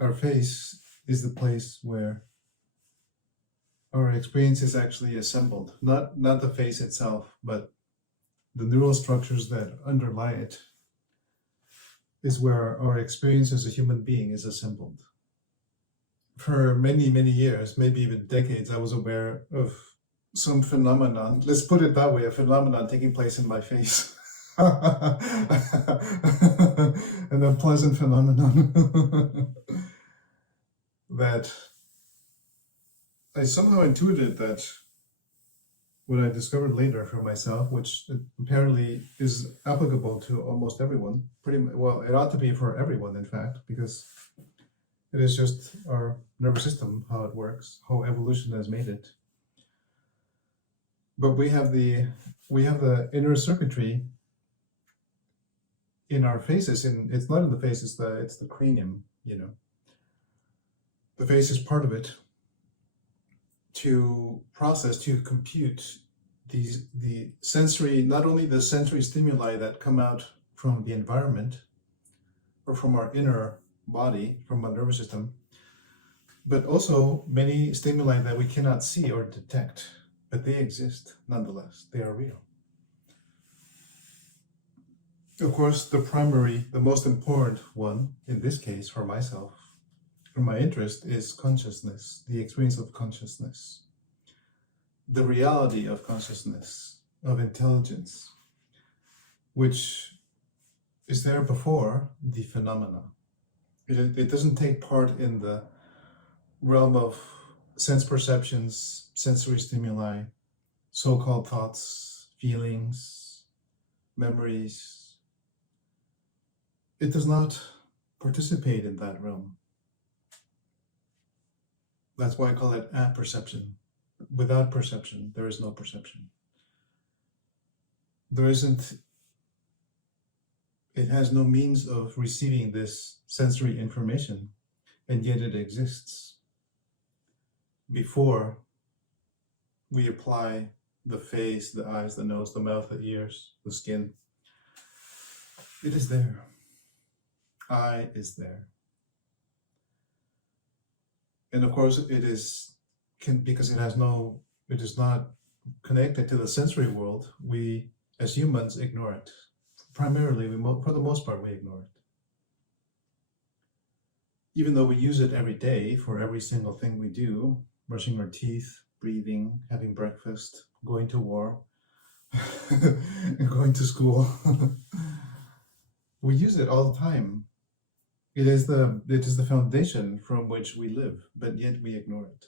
our face is the place where our experience is actually assembled. Not the face itself, but the neural structures that underlie it is where our experience as a human being is assembled. For many, many years, maybe even decades, I was aware of some phenomenon, let's put it that way, a phenomenon taking place in my face. An unpleasant phenomenon that I somehow intuited that what I discovered later for myself, which apparently is applicable to almost everyone, pretty well, it ought to be for everyone, in fact, because it is just our nervous system, how it works, how evolution has made it. But we have the inner circuitry in our faces, and it's not in the face, it's the cranium, The face is part of it to process, to compute the sensory, not only the sensory stimuli that come out from the environment or from our inner body, from our nervous system, but also many stimuli that we cannot see or detect, but they exist nonetheless. They are real. Of course, the most important one in this case for myself, for my interest, is consciousness, the experience of consciousness, the reality of consciousness, of intelligence, which is there before the phenomena. It doesn't take part in the realm of sense perceptions, sensory stimuli, so-called thoughts, feelings, memories. It does not participate in that realm. That's why I call it apperception. Without perception, there is no perception. It has no means of receiving this sensory information, and yet it exists before we apply the face, the eyes, the nose, the mouth, the ears, the skin. It is there. I is there. And of course, because it is not connected to the sensory world, we as humans ignore it. Primarily, for the most part, we ignore it. Even though we use it every day for every single thing we do, brushing our teeth, breathing, having breakfast, going to war, going to school. We use it all the time. It is the foundation from which we live, but yet we ignore it.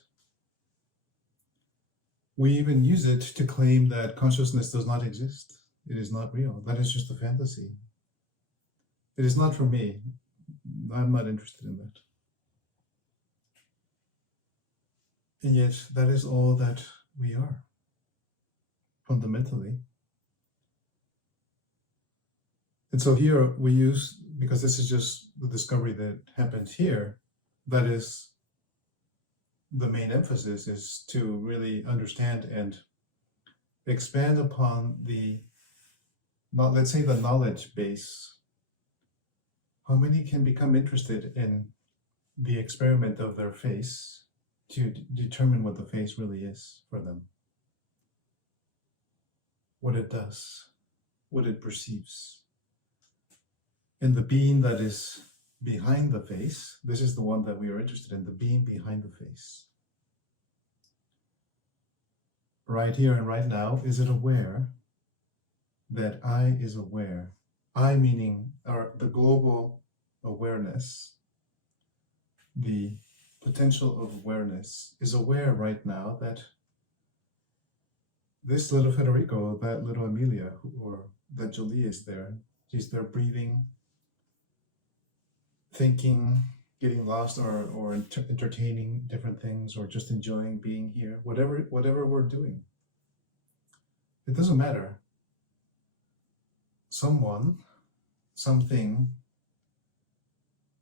We even use it to claim that consciousness does not exist. It is not real. That is just a fantasy. It is not for me. I'm not interested in that. And yet, that is all that we are, fundamentally. And so here we use, because this is just the discovery that happened here, that is the main emphasis, is to really understand and expand upon let's say the knowledge base. How many can become interested in the experiment of their face to determine what the face really is for them? What it does, what it perceives. And the being that is behind the face, this is the one that we are interested in, the being behind the face. Right here and right now, is it aware that I is aware? I meaning the global awareness, the potential of awareness, is aware right now that this little Federico, that little Amelia, or that Jolie is there. She's there breathing, thinking, getting lost, or entertaining different things, or just enjoying being here, whatever we're doing. It doesn't matter. Someone, something,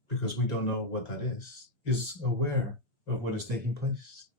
because we don't know what that is aware of what is taking place.